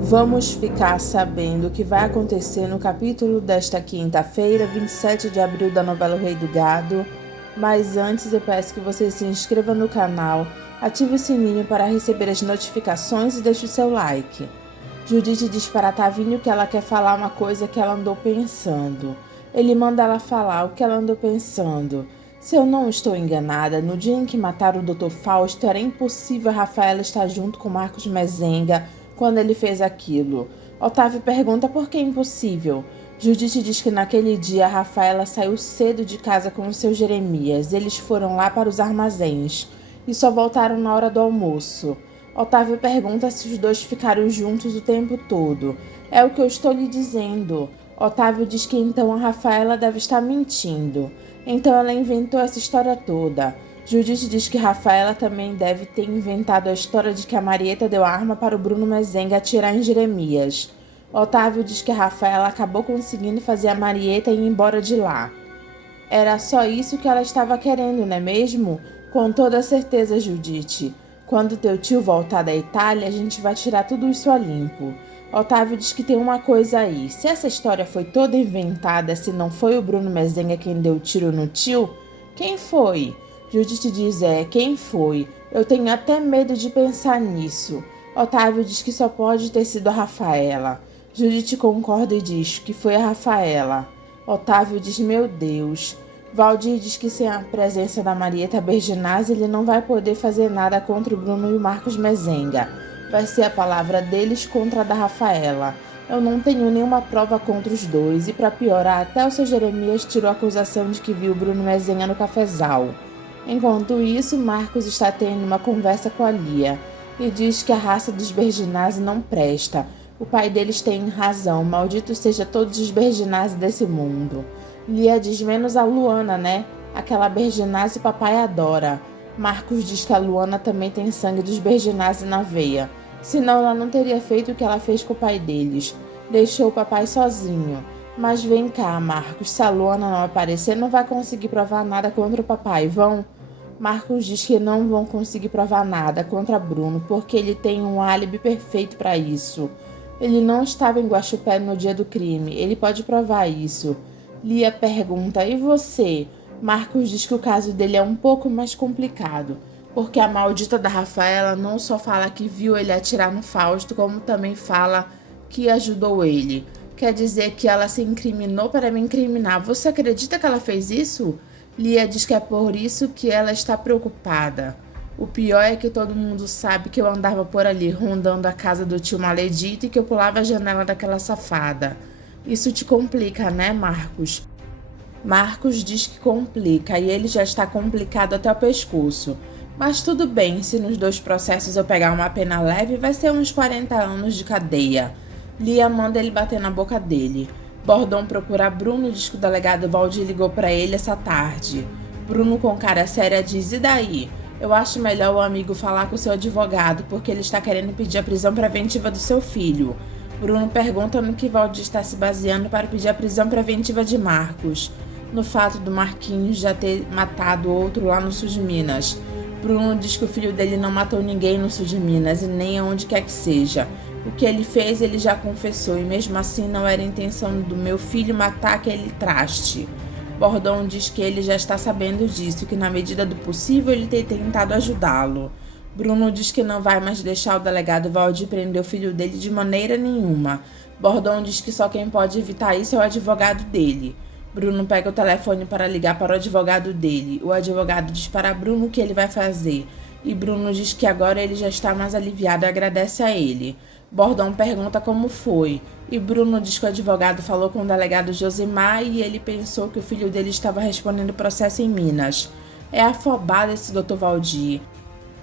Vamos ficar sabendo o que vai acontecer no capítulo desta quinta-feira, 27 de abril da novela O Rei do Gado. Mas antes eu peço que você se inscreva no canal, ative o sininho para receber as notificações e deixe o seu like. Judite diz para Tavinho que ela quer falar uma coisa que ela andou pensando. Ele manda ela falar o que ela andou pensando. Se eu não estou enganada, no dia em que mataram o Dr. Fausto, era impossível a Rafaela estar junto com Marcos Mezenga quando ele fez aquilo. Otávio pergunta por que é impossível. Judite diz que naquele dia a Rafaela saiu cedo de casa com o seu Jeremias. Eles foram lá para os armazéns e só voltaram na hora do almoço. Otávio pergunta se os dois ficaram juntos o tempo todo. É o que eu estou lhe dizendo. Otávio diz que então a Rafaela deve estar mentindo. Então ela inventou essa história toda. Judite diz que Rafaela também deve ter inventado a história de que a Marieta deu a arma para o Bruno Mezenga atirar em Jeremias. Otávio diz que a Rafaela acabou conseguindo fazer a Marieta ir embora de lá. Era só isso que ela estava querendo, não é mesmo? Com toda certeza, Judite. Quando teu tio voltar da Itália, a gente vai tirar tudo isso a limpo. Otávio diz que tem uma coisa aí. Se essa história foi toda inventada, se não foi o Bruno Mezenga quem deu o tiro no tio, quem foi? Judite diz, quem foi? Eu tenho até medo de pensar nisso. Otávio diz que só pode ter sido a Rafaela. Judite concorda e diz que foi a Rafaela. Otávio diz, meu Deus. Valdir diz que sem a presença da Marieta Berginazzi ele não vai poder fazer nada contra o Bruno e o Marcos Mezenga. Vai ser a palavra deles contra a da Rafaela. Eu não tenho nenhuma prova contra os dois e para piorar até o seu Jeremias tirou a acusação de que viu o Bruno Mezenga no cafezal. Enquanto isso, Marcos está tendo uma conversa com a Lia e diz que a raça dos Berginazzi não presta. O pai deles tem razão, maldito seja todos os Berginazzi desse mundo. Lia diz menos a Luana, né? Aquela Berginazzi o papai adora. Marcos diz que a Luana também tem sangue dos Berginazzi na veia. Senão ela não teria feito o que ela fez com o pai deles. Deixou o papai sozinho. Mas vem cá, Marcos, se a Luana não aparecer, não vai conseguir provar nada contra o papai, vão? Marcos diz que não vão conseguir provar nada contra Bruno, porque ele tem um álibi perfeito para isso. Ele não estava em Guaxupé no dia do crime, ele pode provar isso. Lia pergunta, e você? Marcos diz que o caso dele é um pouco mais complicado, porque a maldita da Rafaela não só fala que viu ele atirar no Fausto, como também fala que ajudou ele. Quer dizer que ela se incriminou para me incriminar. Você acredita que ela fez isso? Lia diz que é por isso que ela está preocupada. O pior é que todo mundo sabe que eu andava por ali rondando a casa do tio maledito e que eu pulava a janela daquela safada. Isso te complica, né, Marcos? Marcos diz que complica e ele já está complicado até o pescoço. Mas tudo bem, se nos dois processos eu pegar uma pena leve, vai ser uns 40 anos de cadeia. Lia manda ele bater na boca dele. Bordão procura Bruno e diz que o delegado Valdir ligou para ele essa tarde. Bruno com cara séria diz, e daí? Eu acho melhor o amigo falar com o seu advogado, porque ele está querendo pedir a prisão preventiva do seu filho. Bruno pergunta no que Valdir está se baseando para pedir a prisão preventiva de Marcos. No fato do Marquinhos já ter matado outro lá no sul de Minas. Bruno diz que o filho dele não matou ninguém no sul de Minas e nem aonde quer que seja. O que ele fez ele já confessou e mesmo assim não era intenção do meu filho matar aquele traste. Bordão diz que ele já está sabendo disso, que na medida do possível ele tem tentado ajudá-lo. Bruno diz que não vai mais deixar o delegado Valdir prender o filho dele de maneira nenhuma. Bordão diz que só quem pode evitar isso é o advogado dele. Bruno pega o telefone para ligar para o advogado dele. O advogado diz para Bruno o que ele vai fazer. E Bruno diz que agora ele já está mais aliviado e agradece a ele. Bordão pergunta como foi. E Bruno diz que o advogado falou com o delegado Josimar e ele pensou que o filho dele estava respondendo o processo em Minas. É afobado esse Dr. Valdir.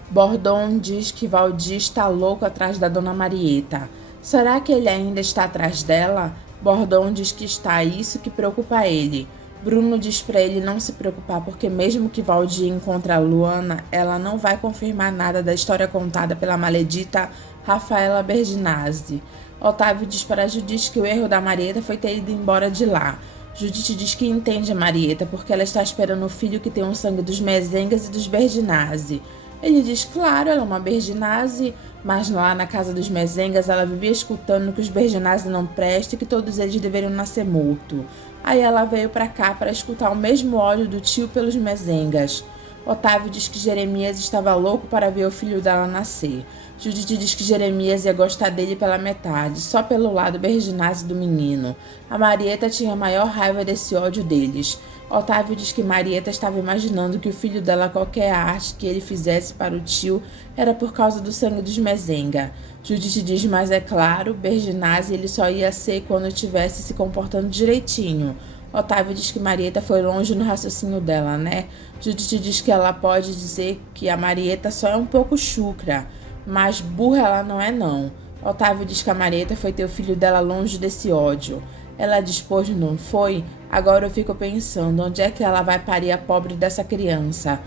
Bordão diz que Valdir está louco atrás da dona Marieta. Será que ele ainda está atrás dela? Bordão diz que está, isso que preocupa ele. Bruno diz para ele não se preocupar porque mesmo que Valdir encontre a Luana, ela não vai confirmar nada da história contada pela maledita Rafaela Berginazzi. Otávio diz para Judite que o erro da Marieta foi ter ido embora de lá. Judite diz que entende a Marieta porque ela está esperando o filho que tem o sangue dos Mezengas e dos Berginazzi. Ele diz, claro, ela é uma Berginazzi. Mas lá na casa dos Mezengas ela vivia escutando que os Berginazzi não prestam e que todos eles deveriam nascer mortos. Aí ela veio pra cá para escutar o mesmo ódio do tio pelos Mezengas. Otávio diz que Jeremias estava louco para ver o filho dela nascer. Judite diz que Jeremias ia gostar dele pela metade, só pelo lado Berginazzi do menino. A Marieta tinha maior raiva desse ódio deles. Otávio diz que Marieta estava imaginando que o filho dela, qualquer arte que ele fizesse para o tio, era por causa do sangue dos Mezenga. Judite diz, mas é claro, Berginazzi ele só ia ser quando estivesse se comportando direitinho. Otávio diz que Marieta foi longe no raciocínio dela, né? Judite diz que ela pode dizer que a Marieta só é um pouco chucra, mas burra ela não é não. Otávio diz que a Marieta foi ter o filho dela longe desse ódio. Ela diz, pois não foi? Agora eu fico pensando, onde é que ela vai parir a pobre dessa criança?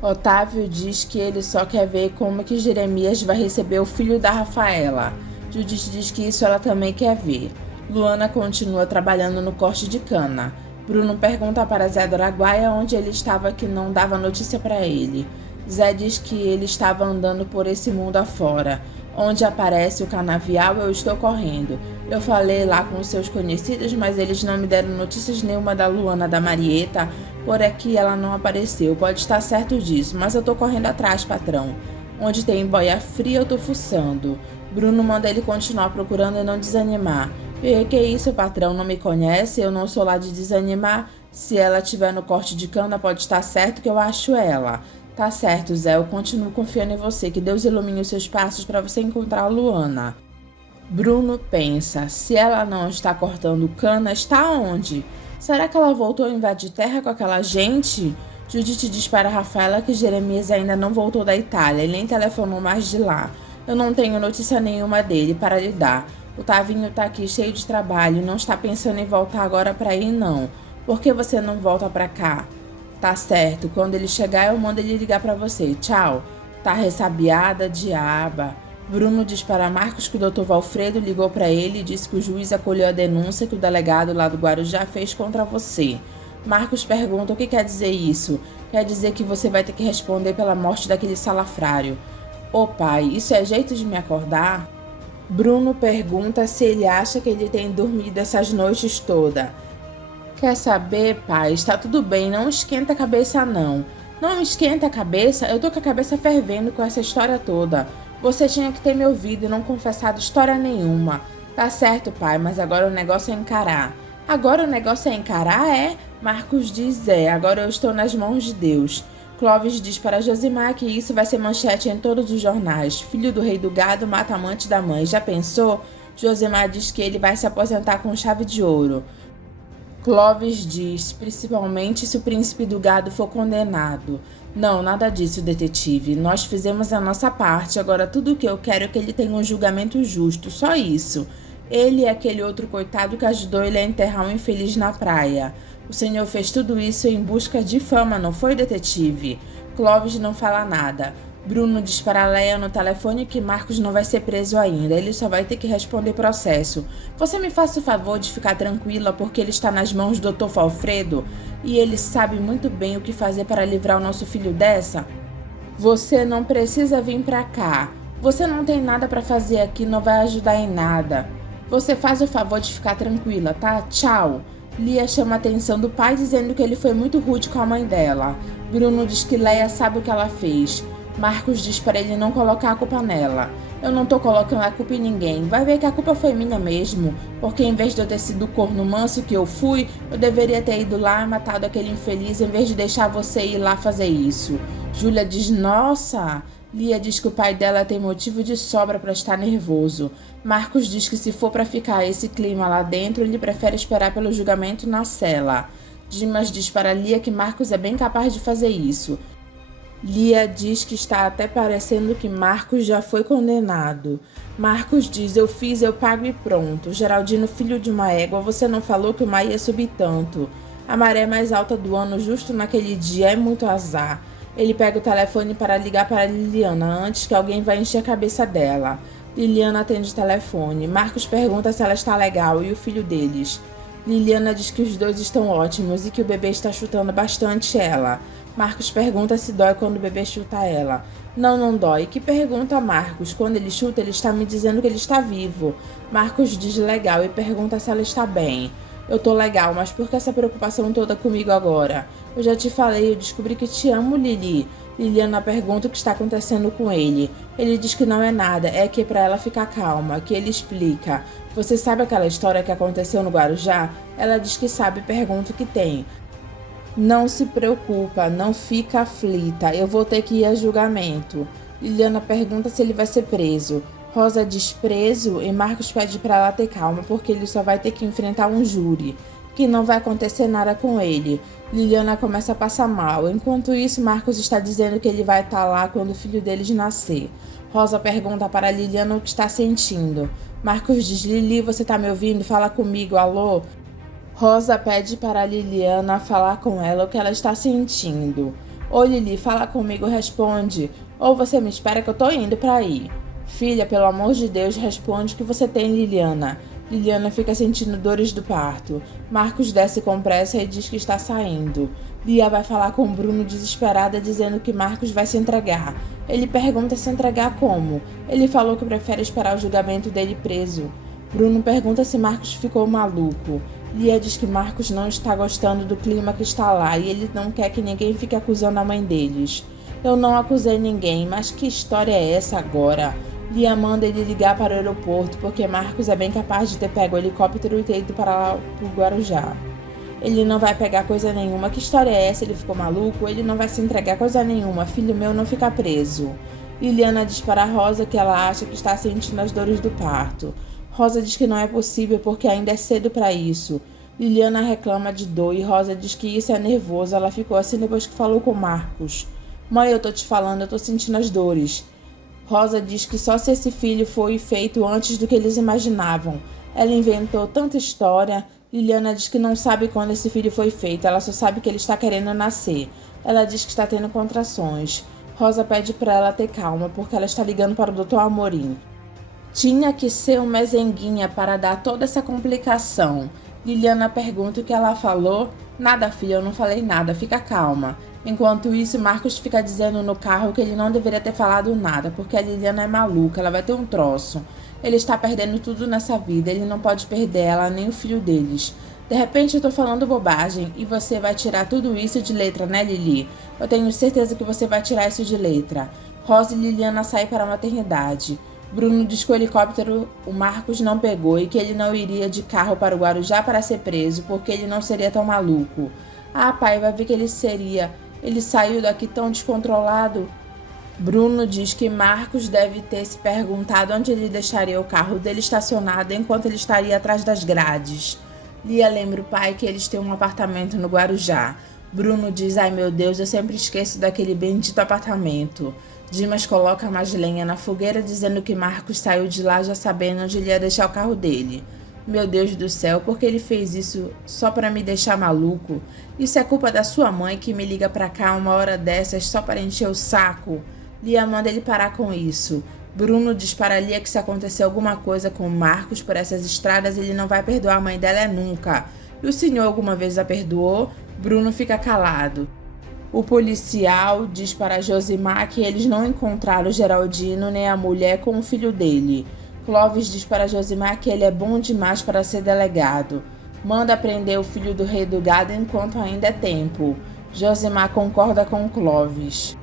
Otávio diz que ele só quer ver como que Jeremias vai receber o filho da Rafaela. Judite diz que isso ela também quer ver. Luana continua trabalhando no corte de cana. Bruno pergunta para Zé do Araguaia onde ele estava que não dava notícia para ele. Zé diz que ele estava andando por esse mundo afora. Onde aparece o canavial eu estou correndo. Eu falei lá com os seus conhecidos, mas eles não me deram notícias nenhuma da Luana da Marieta. Por aqui ela não apareceu, pode estar certo disso, mas eu tô correndo atrás, patrão. Onde tem boia fria eu tô fuçando. Bruno manda ele continuar procurando e não desanimar. E que isso, patrão, não me conhece? Eu não sou lá de desanimar. Se ela estiver no corte de cana, pode estar certo que eu acho ela. Tá certo, Zé, eu continuo confiando em você. Que Deus ilumine os seus passos para você encontrar a Luana. Bruno pensa, se ela não está cortando cana, está onde? Será que ela voltou a invadir terra com aquela gente? Judite diz para Rafaela que Jeremias ainda não voltou da Itália e nem telefonou mais de lá. Eu não tenho notícia nenhuma dele para lhe dar. O Tavinho tá aqui cheio de trabalho, não está pensando em voltar agora para ir não. Por que você não volta para cá? Tá certo, quando ele chegar eu mando ele ligar para você. Tchau. Tá ressabiada, diaba. Bruno diz para Marcos que o Dr. Valfredo ligou para ele e disse que o juiz acolheu a denúncia que o delegado lá do Guarujá fez contra você. Marcos pergunta o que quer dizer isso. Quer dizer que você vai ter que responder pela morte daquele salafrário. Ô pai, isso é jeito de me acordar? Bruno pergunta se ele acha que ele tem dormido essas noites todas. Quer saber, pai? Está tudo bem, não esquenta a cabeça não. Não esquenta a cabeça? Eu tô com a cabeça fervendo com essa história toda. Você tinha que ter me ouvido e não confessado história nenhuma. Tá certo, pai, mas agora o negócio é encarar. Agora o negócio é encarar, é? Marcos diz, agora eu estou nas mãos de Deus. Clóvis diz para Josimar que isso vai ser manchete em todos os jornais. Filho do rei do gado mata amante da mãe. Já pensou? Josimar diz que ele vai se aposentar com chave de ouro. Clóvis diz, principalmente se o príncipe do gado for condenado. Não, nada disso, detetive. Nós fizemos a nossa parte. Agora tudo o que eu quero é que ele tenha um julgamento justo. Só isso. Ele e aquele outro coitado que ajudou ele a enterrar um infeliz na praia. O senhor fez tudo isso em busca de fama, não foi, detetive? Clóvis não fala nada. Bruno diz para Leia no telefone que Marcos não vai ser preso ainda. Ele só vai ter que responder processo. Você me faça o favor de ficar tranquila porque ele está nas mãos do Dr. Valfredo e ele sabe muito bem o que fazer para livrar o nosso filho dessa? Você não precisa vir para cá. Você não tem nada para fazer aqui, não vai ajudar em nada. Você faz o favor de ficar tranquila, tá? Tchau. Lia chama a atenção do pai dizendo que ele foi muito rude com a mãe dela. Bruno diz que Leia sabe o que ela fez. Marcos diz para ele não colocar a culpa nela. Eu não tô colocando a culpa em ninguém. Vai ver que a culpa foi minha mesmo. Porque em vez de eu ter sido o corno manso que eu fui, eu deveria ter ido lá e matado aquele infeliz em vez de deixar você ir lá fazer isso. Júlia diz, nossa... Lia diz que o pai dela tem motivo de sobra para estar nervoso. Marcos diz que se for para ficar esse clima lá dentro, ele prefere esperar pelo julgamento na cela. Dimas diz para Lia que Marcos é bem capaz de fazer isso. Lia diz que está até parecendo que Marcos já foi condenado. Marcos diz, eu fiz, eu pago e pronto. Geraldino, filho de uma égua, você não falou que o mar ia subir tanto. A maré mais alta do ano justo naquele dia é muito azar. Ele pega o telefone para ligar para Liliana antes que alguém vá encher a cabeça dela. Liliana atende o telefone. Marcos pergunta se ela está legal e o filho deles. Liliana diz que os dois estão ótimos e que o bebê está chutando bastante ela. Marcos pergunta se dói quando o bebê chuta ela. Não, não dói. Que pergunta Marcos? Quando ele chuta, ele está me dizendo que ele está vivo. Marcos diz legal e pergunta se ela está bem. Eu tô legal, mas por que essa preocupação toda comigo agora? Eu já te falei, eu descobri que te amo, Lili. Liliana pergunta o que está acontecendo com ele. Ele diz que não é nada, é que é pra ela ficar calma, que ele explica. Você sabe aquela história que aconteceu no Guarujá? Ela diz que sabe e pergunta o que tem. Não se preocupa, não fica aflita, eu vou ter que ir a julgamento. Liliana pergunta se ele vai ser preso. Rosa diz preso e Marcos pede para ela ter calma porque ele só vai ter que enfrentar um júri, que não vai acontecer nada com ele. Liliana começa a passar mal. Enquanto isso, Marcos está dizendo que ele vai estar lá quando o filho deles nascer. Rosa pergunta para Liliana o que está sentindo. Marcos diz, Lili, você tá me ouvindo? Fala comigo, alô? Rosa pede para Liliana falar com ela o que ela está sentindo. Ô Lili, fala comigo, responde. Ou você me espera que eu tô indo para aí. Filha, pelo amor de Deus, responde o que você tem, Liliana. Liliana fica sentindo dores do parto. Marcos desce com pressa e diz que está saindo. Lia vai falar com Bruno desesperada, dizendo que Marcos vai se entregar. Ele pergunta se entregar como. Ele falou que prefere esperar o julgamento dele preso. Bruno pergunta se Marcos ficou maluco. Lia diz que Marcos não está gostando do clima que está lá e ele não quer que ninguém fique acusando a mãe deles. Eu não acusei ninguém, mas que história é essa agora? Lia manda ele ligar para o aeroporto porque Marcos é bem capaz de ter pego o helicóptero e ter ido para lá pro Guarujá. Ele não vai pegar coisa nenhuma. Que história é essa? Ele ficou maluco? Ele não vai se entregar coisa nenhuma. Filho meu não fica preso. Liliana diz para Rosa que ela acha que está sentindo as dores do parto. Rosa diz que não é possível porque ainda é cedo para isso. Liliana reclama de dor e Rosa diz que isso é nervoso. Ela ficou assim depois que falou com Marcos. Mãe, eu tô te falando, eu tô sentindo as dores. Rosa diz que só se esse filho foi feito antes do que eles imaginavam. Ela inventou tanta história. Liliana diz que não sabe quando esse filho foi feito, ela só sabe que ele está querendo nascer. Ela diz que está tendo contrações. Rosa pede para ela ter calma porque ela está ligando para o Dr. Amorim. Tinha que ser um mezenguinha para dar toda essa complicação. Liliana pergunta o que ela falou. Nada, filha, eu não falei nada, fica calma. Enquanto isso, Marcos fica dizendo no carro que ele não deveria ter falado nada, porque a Liliana é maluca, ela vai ter um troço. Ele está perdendo tudo nessa vida, ele não pode perder ela nem o filho deles. De repente eu tô falando bobagem e você vai tirar tudo isso de letra, né, Lili? Eu tenho certeza que você vai tirar isso de letra. Rosa e Liliana saem para a maternidade. Bruno diz que o helicóptero o Marcos não pegou e que ele não iria de carro para o Guarujá para ser preso, porque ele não seria tão maluco. Ah, pai, vai ver que ele seria. Ele saiu daqui tão descontrolado. Bruno diz que Marcos deve ter se perguntado onde ele deixaria o carro dele estacionado enquanto ele estaria atrás das grades. Lia lembra o pai que eles têm um apartamento no Guarujá. Bruno diz, ai meu Deus, eu sempre esqueço daquele bendito apartamento. Dimas coloca mais lenha na fogueira dizendo que Marcos saiu de lá já sabendo onde ele ia deixar o carro dele. Meu Deus do céu, por que ele fez isso só para me deixar maluco? Isso é culpa da sua mãe que me liga pra cá uma hora dessas só para encher o saco? Lia manda ele parar com isso. Bruno diz para Lia que se acontecer alguma coisa com Marcos por essas estradas, ele não vai perdoar a mãe dela nunca. E o senhor alguma vez a perdoou? Bruno fica calado. O policial diz para Josimar que eles não encontraram Geraldino nem a mulher com o filho dele. Clóvis diz para Josimar que ele é bom demais para ser delegado. Manda prender o filho do rei do gado enquanto ainda é tempo. Josimar concorda com Clóvis.